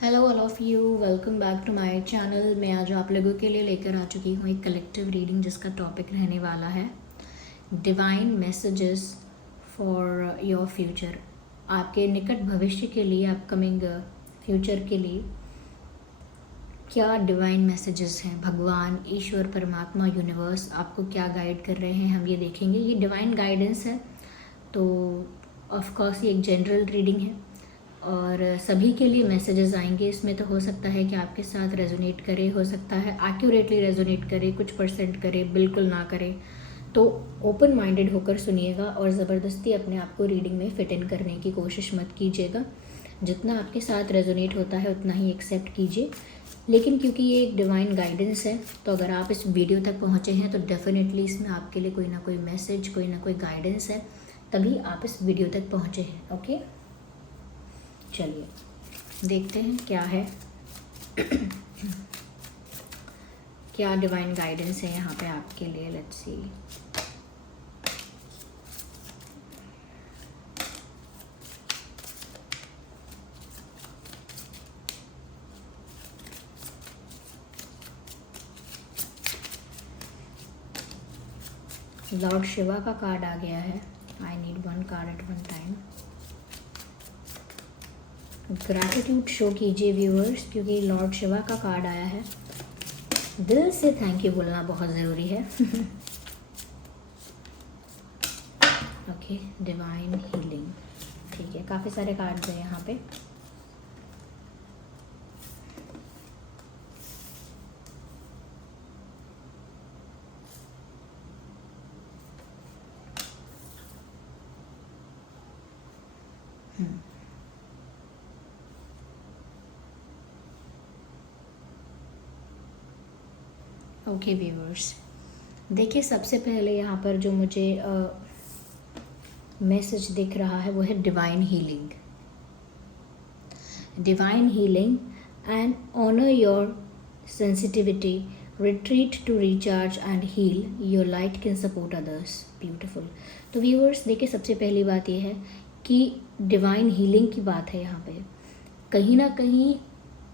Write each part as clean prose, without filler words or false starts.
Hello all of you, welcome back to my channel. मैं आज आप लोगों के लिए लेकर आ चुकी हूँ एक कलेक्टिव रीडिंग जिसका टॉपिक रहने वाला है divine messages for your future. आपके निकट भविष्य के लिए, अपकमिंग फ्यूचर के लिए क्या डिवाइन मैसेजेस हैं। भगवान, ईश्वर, परमात्मा, यूनिवर्स आपको क्या गाइड कर रहे हैं, हम ये देखेंगे। ये डिवाइन गाइडेंस है, तो ऑफ कोर्स ये एक जनरल रीडिंग है और सभी के लिए मैसेजेस आएंगे इसमें। तो हो सकता है कि आपके साथ रेजोनेट करे, हो सकता है एक्यूरेटली रेजोनेट करे, कुछ परसेंट करे, बिल्कुल ना करे। तो ओपन माइंडेड होकर सुनिएगा और ज़बरदस्ती अपने आप को रीडिंग में फिट इन करने की कोशिश मत कीजिएगा। जितना आपके साथ रेजोनेट होता है उतना ही एक्सेप्ट कीजिए। लेकिन क्योंकि ये एक डिवाइन गाइडेंस है, तो अगर आप इस वीडियो तक पहुँचे हैं तो डेफिनेटली इसमें आपके लिए कोई ना कोई मैसेज, कोई ना कोई गाइडेंस है, तभी आप इस वीडियो तक पहुँचे हैं। ओके, चलिए देखते हैं क्या है क्या डिवाइन गाइडेंस है यहाँ पे आपके लिए। Let's see. लॉर्ड शिवा का कार्ड आ गया है। I need one card at one time. Gratitude show कीजिए व्यूअर्स, क्योंकि लॉर्ड शिवा का कार्ड आया है। दिल से थैंक यू बोलना बहुत ज़रूरी है। Okay, divine healing. ठीक है, काफ़ी सारे कार्ड्स हैं यहाँ पे। ओके व्यूअर्स, देखिए सबसे पहले यहाँ पर जो मुझे मैसेज दिख रहा है वो है divine healing. Divine healing and honour your sensitivity, retreat to recharge and heal, your light can support others. Beautiful. तो व्यूअर्स देखिए, सबसे पहली बात यह है कि डिवाइन हीलिंग की बात है यहाँ पे। कहीं ना कहीं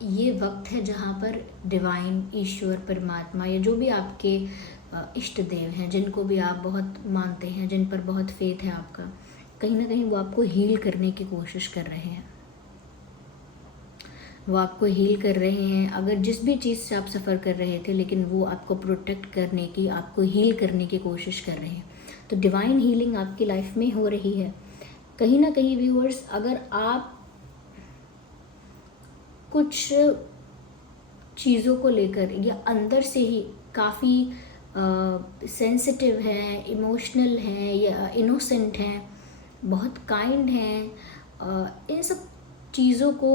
ये वक्त है जहाँ पर डिवाइन, ईश्वर, परमात्मा या जो भी आपके इष्ट देव हैं, जिनको भी आप बहुत मानते हैं, जिन पर बहुत फेथ है आपका, कहीं ना कहीं वो आपको हील करने की कोशिश कर रहे हैं। वो आपको हील कर रहे हैं। अगर जिस भी चीज़ से आप सफ़र कर रहे थे, लेकिन वो आपको प्रोटेक्ट करने की, आपको हील करने की कोशिश कर रहे हैं। तो डिवाइन हीलिंग आपकी लाइफ में हो रही है। कहीं ना कहीं व्यूअर्स, अगर आप कुछ चीज़ों को लेकर या अंदर से ही काफ़ी सेंसिटिव हैं, इमोशनल हैं या इनोसेंट हैं, बहुत काइंड हैं, इन सब चीज़ों को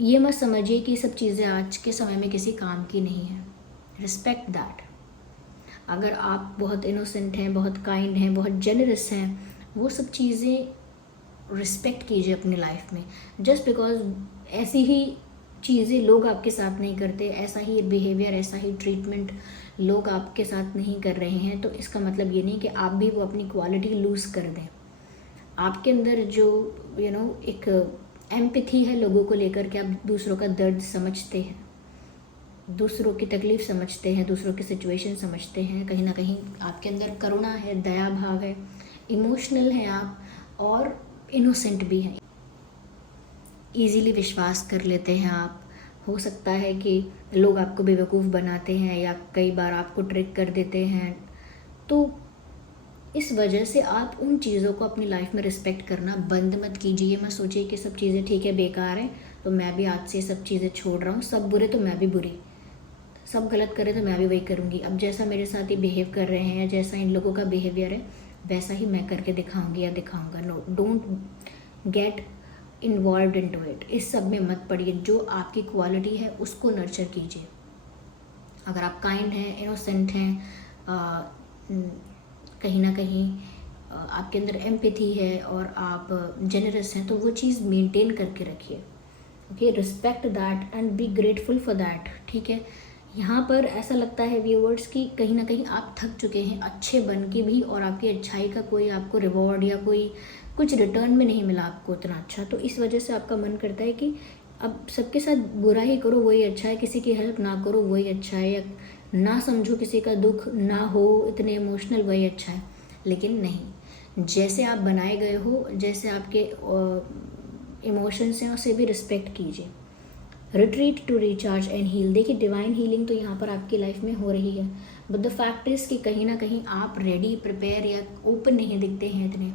ये मत समझिए कि सब चीज़ें आज के समय में किसी काम की नहीं है। Respect that. अगर आप बहुत इनोसेंट हैं, बहुत काइंड हैं, बहुत जेनरस हैं, वो सब चीज़ें रिस्पेक्ट कीजिए अपनी लाइफ में। जस्ट बिकॉज ऐसी ही चीज़ें लोग आपके साथ नहीं करते, ऐसा ही बिहेवियर, ऐसा ही ट्रीटमेंट लोग आपके साथ नहीं कर रहे हैं, तो इसका मतलब ये नहीं कि आप भी वो अपनी क्वालिटी लूज़ कर दें। आपके अंदर जो एक एम्पैथी है लोगों को लेकर के, आप दूसरों का दर्द समझते हैं, दूसरों की तकलीफ़ समझते हैं, दूसरों की सिचुएशन समझते हैं। कहीं ना कहीं आपके अंदर करुणा है, दया भाव है, इमोशनल हैं आप और इनोसेंट भी हैं। ईज़िली विश्वास कर लेते हैं आप। हो सकता है कि लोग आपको बेवकूफ़ बनाते हैं या कई बार आपको ट्रिक कर देते हैं, तो इस वजह से आप उन चीज़ों को अपनी लाइफ में रिस्पेक्ट करना बंद मत कीजिए। मत सोचिए कि सब चीज़ें ठीक है, बेकार है, तो मैं भी आज से सब चीज़ें छोड़ रहा हूँ, सब बुरे तो मैं भी बुरी, सब गलत करें तो मैं भी वही करूँगी। अब जैसा मेरे साथ ये बिहेव कर रहे हैं या जैसा इन लोगों का बिहेवियर है, वैसा ही मैं करके दिखाऊंगी या दिखाऊंगा। No, don't get involve into it. इस सब में मत पड़िए। जो आपकी क्वालिटी है उसको नर्चर कीजिए। अगर आप काइंड हैं, इनोसेंट हैं, कहीं ना कहीं आपके अंदर एम्पैथी है और आप जेनरस हैं, तो वो चीज़ मेंटेन करके रखिए। Okay, respect that and be grateful for that. ठीक है, यहाँ पर ऐसा लगता है व्यूअर्स कि कहीं ना कहीं आप थक चुके हैं अच्छे बन के भी, और आपकी अच्छाई का कोई आपको रिवॉर्ड या कोई कुछ रिटर्न में नहीं मिला आपको उतना अच्छा। तो इस वजह से आपका मन करता है कि अब सबके साथ बुरा ही करो वही अच्छा है, किसी की हेल्प ना करो वही अच्छा है, या ना समझो किसी का दुख, ना हो इतने इमोशनल वही अच्छा है। लेकिन नहीं, जैसे आप बनाए गए हो, जैसे आपके इमोशंस हैं, उसे भी रिस्पेक्ट कीजिए। Retreat to recharge and heal. देखिए डिवाइन हीलिंग तो यहाँ पर आपकी लाइफ में हो रही है, बट द फैक्ट इज़ कि कहीं ना कहीं आप रेडी, प्रिपेयर या ओपन नहीं दिखते हैं इतने।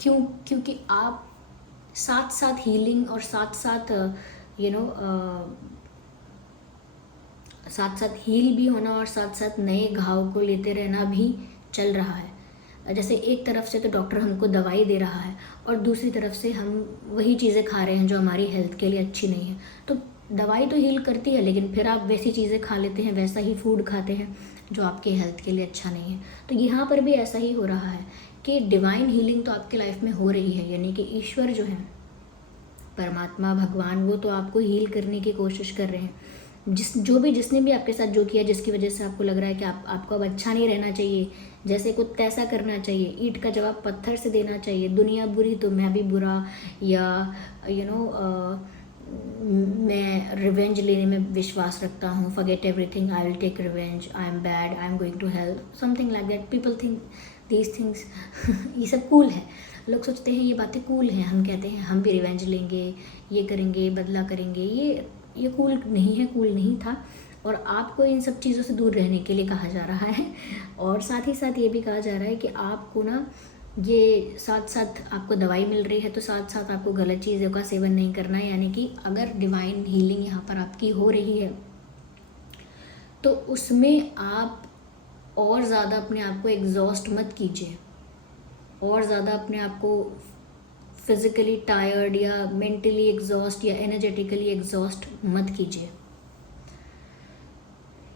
क्यों? क्योंकि आप साथ साथ हीलिंग और साथ साथ यू नो साथ साथ हील भी होना और साथ साथ नए घाव को लेते रहना भी चल रहा है। जैसे एक तरफ से तो डॉक्टर हमको दवाई दे रहा है और दूसरी तरफ से हम वही चीज़ें खा रहे हैं जो हमारी हेल्थ के लिए अच्छी नहीं है। तो दवाई तो हील करती है, लेकिन फिर आप वैसी चीज़ें खा लेते हैं, वैसा ही फूड खाते हैं जो आपके हेल्थ के लिए अच्छा नहीं है। तो यहाँ पर भी ऐसा ही हो रहा है कि डिवाइन हीलिंग तो आपकी लाइफ में हो रही है, यानी कि ईश्वर जो है, परमात्मा, भगवान, वो तो आपको हील करने की कोशिश कर रहे हैं। जिसने भी आपके साथ जो किया, जिसकी वजह से आपको लग रहा है कि आपको अब अच्छा नहीं रहना चाहिए, जैसे कुछ तैसा करना चाहिए, ईंट का जवाब पत्थर से देना चाहिए, दुनिया बुरी तो मैं भी बुरा, या मैं रिवेंज लेने में विश्वास रखता हूँ, forget everything, I will take revenge, I am bad, I am going to hell, something like that. People think these things ये सब कूल है। लोग सोचते हैं ये बातें कूल हैं, हम कहते हैं हम भी रिवेंज लेंगे, ये करेंगे, बदला करेंगे। ये कूल नहीं है, कूल नहीं था। और आपको इन सब चीज़ों से दूर रहने के लिए कहा जा रहा है, और साथ ही साथ ये भी कहा जा रहा है कि आपको ना, ये साथ साथ आपको दवाई मिल रही है तो साथ साथ आपको गलत चीज़ों का सेवन नहीं करना है। यानी कि अगर डिवाइन हीलिंग यहाँ पर आपकी हो रही है तो उसमें आप और ज़्यादा अपने आप को एग्जॉस्ट मत कीजिए, और ज़्यादा अपने आप को फिज़िकली टायर्ड या मेंटली एग्जॉस्ट या एनर्जेटिकली एग्जॉस्ट मत कीजिए।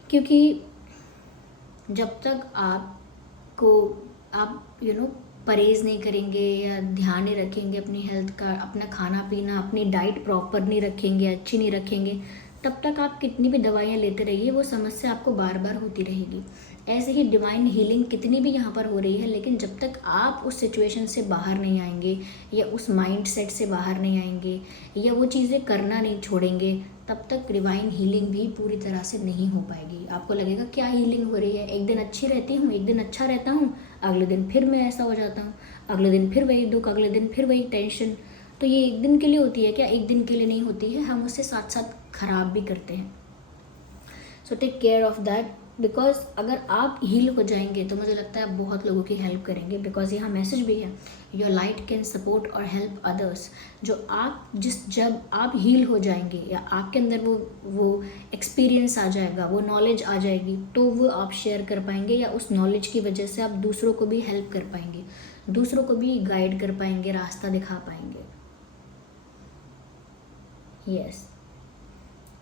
क्योंकि जब तक आप परहेज़ नहीं करेंगे या ध्यान नहीं रखेंगे अपनी हेल्थ का, अपना खाना पीना, अपनी डाइट प्रॉपर नहीं रखेंगे, अच्छी नहीं रखेंगे, तब तक आप कितनी भी दवाइयाँ लेते रहिए, वो समस्या आपको बार बार होती रहेगी। ऐसे ही डिवाइन हीलिंग कितनी भी यहाँ पर हो रही है, लेकिन जब तक आप उस सिचुएशन से बाहर नहीं आएंगे या उस माइंड सेट से बाहर नहीं आएंगे या वो चीज़ें करना नहीं छोड़ेंगे, तब तक डिवाइन हीलिंग भी पूरी तरह से नहीं हो पाएगी। आपको लगेगा क्या हीलिंग हो रही है, एक दिन अच्छी रहती हूँ, एक दिन अच्छा रहता हूँ, अगले दिन फिर मैं ऐसा हो जाता हूँ, अगले दिन फिर वही दुख, अगले दिन फिर वही टेंशन। तो ये एक दिन के लिए होती है क्या? एक दिन के लिए नहीं होती है, हम उससे साथ साथ खराब भी करते हैं। So take care of that, because अगर आप हील हो जाएंगे तो मुझे लगता है आप बहुत लोगों की हेल्प करेंगे। बिकॉज यहाँ मैसेज भी है, योर लाइट कैन सपोर्ट और हेल्प अदर्स। जब आप हील हो जाएंगे या आपके अंदर वो एक्सपीरियंस आ जाएगा, वो नॉलेज आ जाएगी, तो वो आप शेयर कर पाएंगे, या उस नॉलेज की वजह से आप दूसरों को भी हेल्प कर पाएंगे, दूसरों को भी गाइड कर पाएंगे, रास्ता दिखा पाएंगे। यस,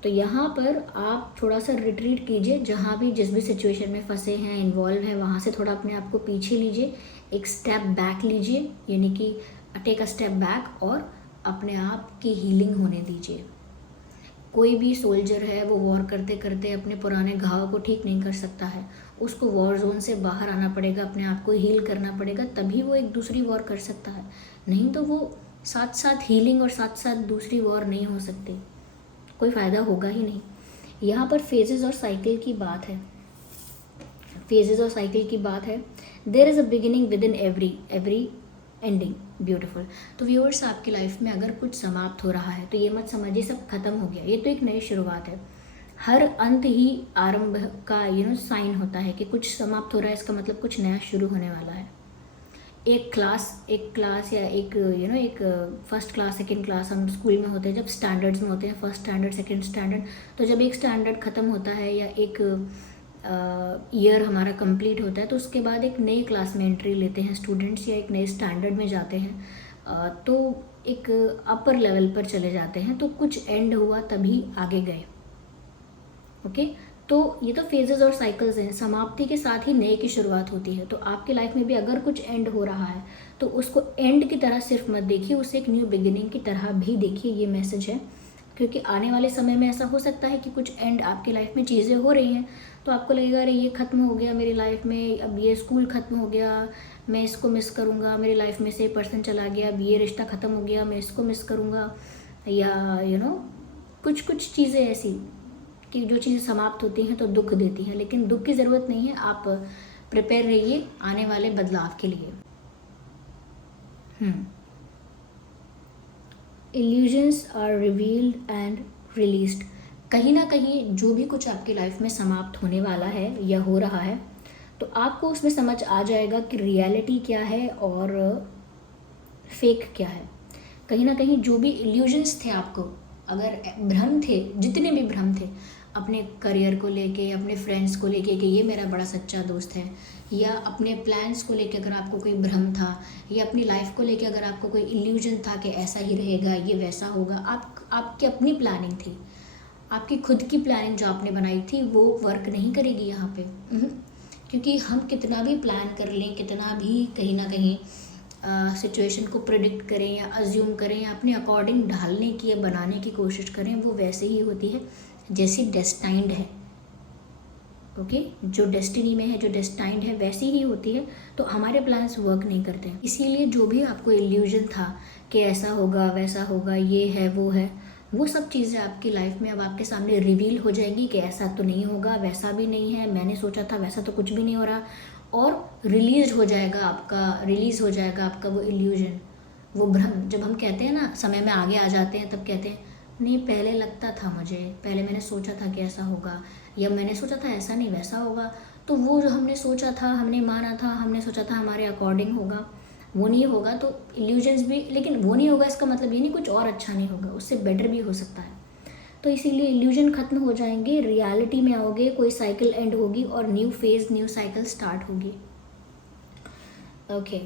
तो यहाँ पर आप थोड़ा सा रिट्रीट कीजिए, जहाँ भी जिस भी सिचुएशन में फंसे हैं, इन्वॉल्व हैं, वहाँ से थोड़ा अपने आप को पीछे लीजिए, एक स्टेप बैक लीजिए, यानी कि टेक अ स्टेप बैक, और अपने आप की हीलिंग होने दीजिए। कोई भी सोल्जर है वो वॉर करते करते अपने पुराने घाव को ठीक नहीं कर सकता है, उसको वॉर जोन से बाहर आना पड़ेगा, अपने आप को हील करना पड़ेगा, तभी वो एक दूसरी वॉर कर सकता है। नहीं तो वो साथ साथ हीलिंग और साथ साथ दूसरी वॉर नहीं हो सकती, कोई फ़ायदा होगा ही नहीं। यहाँ पर फेजेस और साइकिल की बात है, फेजेस और साइकिल की बात है। There is a beginning within every ending, beautiful. तो व्यूअर्स, आपकी लाइफ में अगर कुछ समाप्त हो रहा है तो ये मत समझिए सब खत्म हो गया, ये तो एक नई शुरुआत है। हर अंत ही आरंभ का साइन होता है कि कुछ समाप्त हो रहा है, इसका मतलब कुछ नया शुरू होने वाला है। एक क्लास या एक फर्स्ट क्लास, सेकंड क्लास हम स्कूल में होते हैं, जब स्टैंडर्ड्स में होते हैं, फर्स्ट स्टैंडर्ड, सेकंड स्टैंडर्ड, तो जब एक स्टैंडर्ड ख़त्म होता है या एक ईयर हमारा कंप्लीट होता है, तो उसके बाद एक नई क्लास में एंट्री लेते हैं स्टूडेंट्स, या एक नए स्टैंडर्ड में जाते हैं, तो एक अपर लेवल पर चले जाते हैं। तो कुछ एंड हुआ तभी आगे गए। ओके, तो ये तो फेजेस और साइकिल्स हैं, समाप्ति के साथ ही नए की शुरुआत होती है। तो आपकी लाइफ में भी अगर कुछ एंड हो रहा है तो उसको एंड की तरह सिर्फ मत देखिए, उसे एक न्यू बिगिनिंग की तरह भी देखिए, ये मैसेज है। क्योंकि आने वाले समय में ऐसा हो सकता है कि कुछ एंड आपकी लाइफ में चीज़ें हो रही हैं, तो आपको लगेगा अरे ये ख़त्म हो गया मेरी लाइफ में, अब ये स्कूल ख़त्म हो गया, मैं इसको मिस करूँगा, मेरी लाइफ में से पर्सन चला गया, अब ये रिश्ता ख़त्म हो गया, मैं इसको मिस करूँगा, या कुछ कुछ चीज़ें ऐसी कि जो चीज़ें समाप्त होती हैं तो दुख देती हैं, लेकिन दुख की ज़रूरत नहीं है। आप प्रिपेयर रहिए आने वाले बदलाव के लिए। Illusions are revealed and released. कहीं ना कहीं जो भी कुछ आपकी लाइफ में समाप्त होने वाला है या हो रहा है, तो आपको उसमें समझ आ जाएगा कि रियलिटी क्या है और फेक क्या है। कहीं ना कहीं जो भी इल्यूजन्स थे आपको, अगर भ्रम थे, जितने भी भ्रम थे अपने करियर को लेके, अपने फ्रेंड्स को लेके कि ये मेरा बड़ा सच्चा दोस्त है, या अपने प्लान्स को लेके अगर आपको कोई भ्रम था, या अपनी लाइफ को लेके अगर आपको कोई इल्यूजन था कि ऐसा ही रहेगा, ये वैसा होगा, आपकी अपनी प्लानिंग थी, आपकी खुद की प्लानिंग जो आपने बनाई थी वो वर्क नहीं करेगी यहाँ पे। क्योंकि हम कितना भी प्लान कर लें, कितना भी कहीं ना कहीं सिचुएशन को प्रिडिक्ट करें या अज्यूम करें या अपने अकॉर्डिंग ढालने की या बनाने की कोशिश करें, वो वैसे ही होती है जैसी डेस्टाइंड है। ओके, जो डेस्टिनी में है, जो डेस्टाइंड है, वैसी ही होती है। तो हमारे प्लान्स वर्क नहीं करते हैं। इसीलिए जो भी आपको इल्यूजन था कि ऐसा होगा, वैसा होगा, ये है, वो सब चीज़ें आपकी लाइफ में अब आपके सामने रिवील हो जाएगी कि ऐसा तो नहीं होगा, वैसा भी नहीं है, मैंने सोचा था वैसा तो कुछ भी नहीं हो रहा। और रिलीज़ हो जाएगा आपका वो इल्यूजन, वो भ्रम। जब हम कहते हैं ना, समय में आगे आ जाते हैं, तब कहते हैं नहीं पहले लगता था मुझे, पहले मैंने सोचा था कि ऐसा होगा, या मैंने सोचा था ऐसा नहीं वैसा होगा। तो वो जो हमने सोचा था, हमने माना था, हमने सोचा था हमारे अकॉर्डिंग होगा, वो नहीं होगा। तो इल्यूजन्स भी, लेकिन वो नहीं होगा इसका मतलब ये नहीं कुछ और अच्छा नहीं होगा, उससे बेटर भी हो सकता है। तो इसीलिए इल्यूजन ख़त्म हो जाएंगे, रियलिटी में आओगे, कोई साइकिल एंड होगी और new phase, new cycle start होगी। ओके,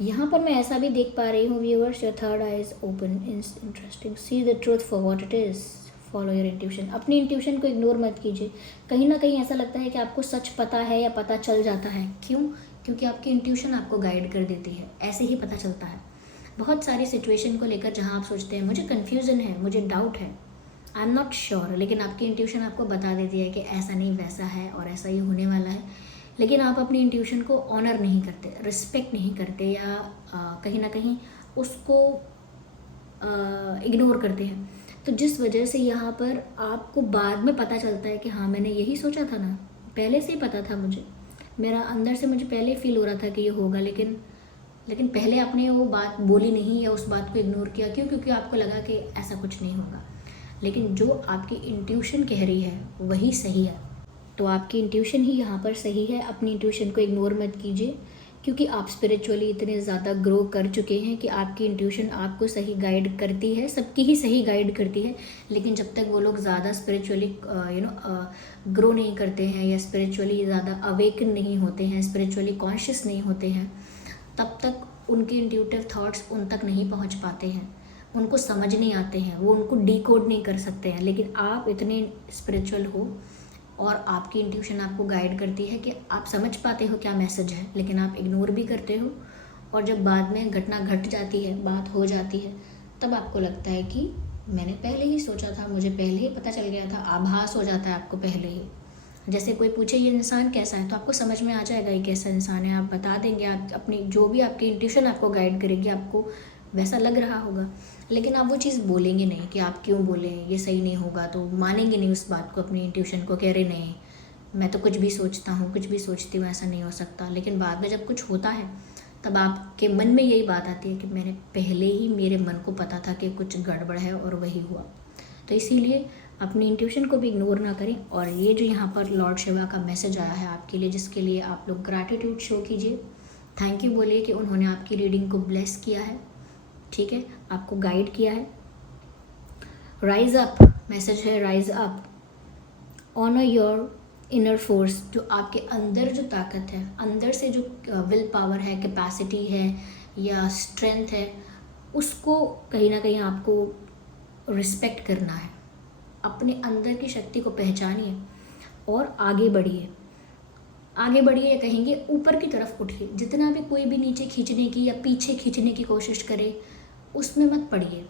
यहाँ पर मैं ऐसा भी देख पा रही हूँ, viewers, your third I is open, interesting, see the truth for what it is, follow your intuition. अपनी इंट्यूशन को इग्नोर मत कीजिए। कहीं ना कहीं ऐसा लगता है कि आपको सच पता है या पता चल जाता है। क्यों? क्योंकि आपकी इंट्यूशन आपको गाइड कर देती है, ऐसे ही पता चलता है। बहुत सारी सिचुएशन को लेकर जहाँ आप सोचते हैं मुझे कन्फ्यूज़न है, मुझे डाउट है, आई एम नॉट श्योर, लेकिन आपकी इंट्यूशन आपको बता देती है कि ऐसा नहीं वैसा है और ऐसा ही होने वाला है। लेकिन आप अपनी इंट्यूशन को ऑनर नहीं करते, रिस्पेक्ट नहीं करते, या कहीं ना कहीं उसको इग्नोर करते हैं। तो जिस वजह से यहाँ पर आपको बाद में पता चलता है कि हाँ मैंने यही सोचा था ना, पहले से ही पता था मुझे, मेरा अंदर से मुझे पहले फील हो रहा था कि ये होगा, लेकिन पहले आपने वो बात बोली नहीं या उस बात को इग्नोर किया। क्यों? क्योंकि आपको लगा कि ऐसा कुछ नहीं होगा। लेकिन जो आपकी इंट्यूशन कह रही है वही सही है। तो आपकी इंट्यूशन ही यहाँ पर सही है। अपनी इंट्यूशन को इग्नोर मत कीजिए, क्योंकि आप स्पिरिचुअली इतने ज़्यादा ग्रो कर चुके हैं कि आपकी इंट्यूशन आपको सही गाइड करती है, सबकी ही सही गाइड करती है। लेकिन जब तक वो लोग ज़्यादा स्पिरिचुअली ग्रो नहीं करते हैं या स्पिरिचुअली ज़्यादा अवेकन नहीं होते हैं, स्पिरिचुअली कॉन्शियस नहीं होते हैं, तब तक उनके इंट्यूटिव थॉट्स उन तक नहीं पहुँच पाते हैं, उनको समझ नहीं आते हैं, वो उनको डिकोड नहीं कर सकते हैं। लेकिन आप इतने स्पिरिचुअल हो और आपकी इंट्यूशन आपको गाइड करती है कि आप समझ पाते हो क्या मैसेज है, लेकिन आप इग्नोर भी करते हो। और जब बाद में घटना घट जाती है, बात हो जाती है, तब आपको लगता है कि मैंने पहले ही सोचा था, मुझे पहले ही पता चल गया था। आभास हो जाता है आपको पहले ही। जैसे कोई पूछे ये इंसान कैसा है, तो आपको समझ में आ जाएगा ये कैसा इंसान है, आप बता देंगे। आप अपनी जो भी आपकी इंट्यूशन आपको गाइड करेगी, आपको वैसा लग रहा होगा। लेकिन आप वो चीज़ बोलेंगे नहीं कि आप क्यों बोले, ये सही नहीं होगा, तो मानेंगे नहीं उस बात को, अपनी इंट्यूशन को, कह रहे नहीं मैं तो कुछ भी सोचता हूँ, कुछ भी सोचती हूँ, ऐसा नहीं हो सकता। लेकिन बाद में जब कुछ होता है तब आपके मन में यही बात आती है कि मैंने पहले ही, मेरे मन को पता था कि कुछ गड़बड़ है और वही हुआ। तो इसीलिए अपनी इंट्यूशन को भी इग्नोर ना करें। और ये जो यहाँ पर लॉर्ड शिवा का मैसेज आया है आपके लिए, जिसके लिए आप लोग ग्रैटिट्यूड शो कीजिए, थैंक यू बोलिए कि उन्होंने आपकी रीडिंग को ब्लेस किया है, ठीक है, आपको गाइड किया है। राइज अप मैसेज है, rise up, honour your inner force. जो आपके अंदर जो ताकत है, अंदर से जो विल पावर है, कैपेसिटी है या स्ट्रेंथ है, उसको कहीं ना कहीं आपको रिस्पेक्ट करना है। अपने अंदर की शक्ति को पहचानिए और आगे बढ़िए। आगे बढ़िए या कहेंगे ऊपर की तरफ उठिए। जितना भी कोई भी नीचे खींचने की या पीछे खींचने की कोशिश करे, उसमें मत पड़िए।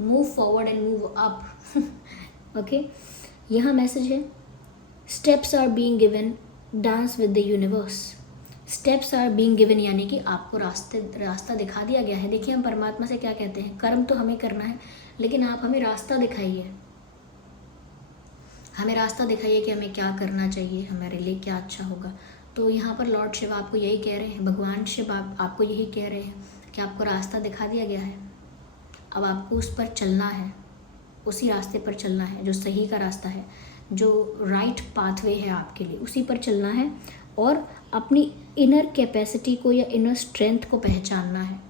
Move forward and move up. Okay, यहाँ मैसेज है, steps are being given, dance with the universe. Steps are being given यानी कि आपको रास्ता दिखा दिया गया है। देखिए, हम परमात्मा से क्या कहते हैं, कर्म तो हमें करना है, लेकिन आप हमें रास्ता दिखाइए। हमें रास्ता दिखाइए कि हमें क्या करना चाहिए, हमारे लिए क्या अच्छा होगा। तो यहाँ पर लॉर्ड शिव आपको यही कह रहे हैं, भगवान शिव आपको यही कह रहे हैं कि आपको रास्ता दिखा दिया गया है, अब आपको उस पर चलना है, उसी रास्ते पर चलना है जो सही का रास्ता है, जो राइट पाथवे है आपके लिए, उसी पर चलना है और अपनी इनर कैपेसिटी को या इनर स्ट्रेंथ को पहचानना है।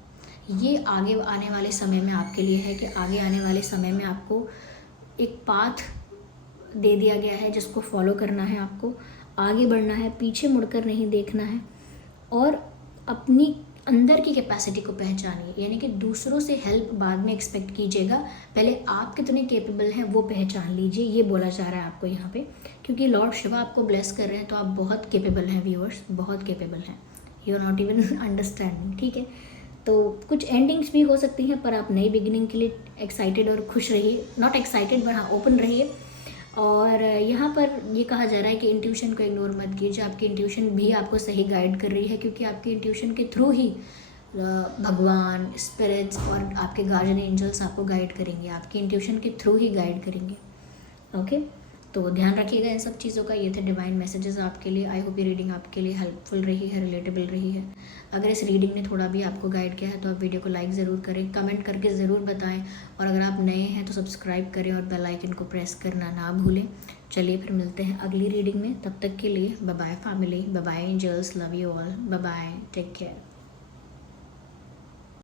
ये आगे आने वाले समय में आपके लिए है कि आगे आने वाले समय में आपको एक पाथ दे दिया गया है जिसको फॉलो करना है, आपको आगे बढ़ना है, पीछे मुड़कर नहीं देखना है और अपनी अंदर की कैपेसिटी को पहचानिए। यानी कि दूसरों से हेल्प बाद में एक्सपेक्ट कीजिएगा, पहले आप कितने कैपेबल हैं वो पहचान लीजिए, ये बोला जा रहा है आपको यहाँ पे। क्योंकि लॉर्ड शिवा आपको ब्लेस कर रहे हैं तो आप बहुत कैपेबल हैं व्यूअर्स, बहुत कैपेबल हैं, you are not even understanding, ठीक है। तो कुछ एंडिंग्स भी हो सकती हैं पर आप नई बिगिनिंग के लिए एक्साइटेड और खुश रहिए, नॉट एक्साइटेड बट हाँ ओपन रहिए। और यहाँ पर ये कहा जा रहा है कि इंट्यूशन को इग्नोर मत कीजिए, आपकी इंट्यूशन भी आपको सही गाइड कर रही है, क्योंकि आपकी इंट्यूशन के थ्रू ही भगवान, स्पिरिट्स और आपके गार्जियन एंजल्स आपको गाइड करेंगे, आपकी इंट्यूशन के थ्रू ही गाइड करेंगे। ओके, तो ध्यान रखिएगा इन सब चीज़ों का। ये थे डिवाइन मैसेजेस आपके लिए। आई होप ये रीडिंग आपके लिए हेल्पफुल रही है, रिलेटेबल रही है। अगर इस रीडिंग ने थोड़ा भी आपको गाइड किया है तो आप वीडियो को लाइक ज़रूर करें, कमेंट करके ज़रूर बताएं और अगर आप नए हैं तो सब्सक्राइब करें और बेल आइकन को प्रेस करना ना भूलें। चलिए फिर मिलते हैं अगली रीडिंग में, तब तक के लिए bye bye family, bye bye angels, love you all, bye bye, take care.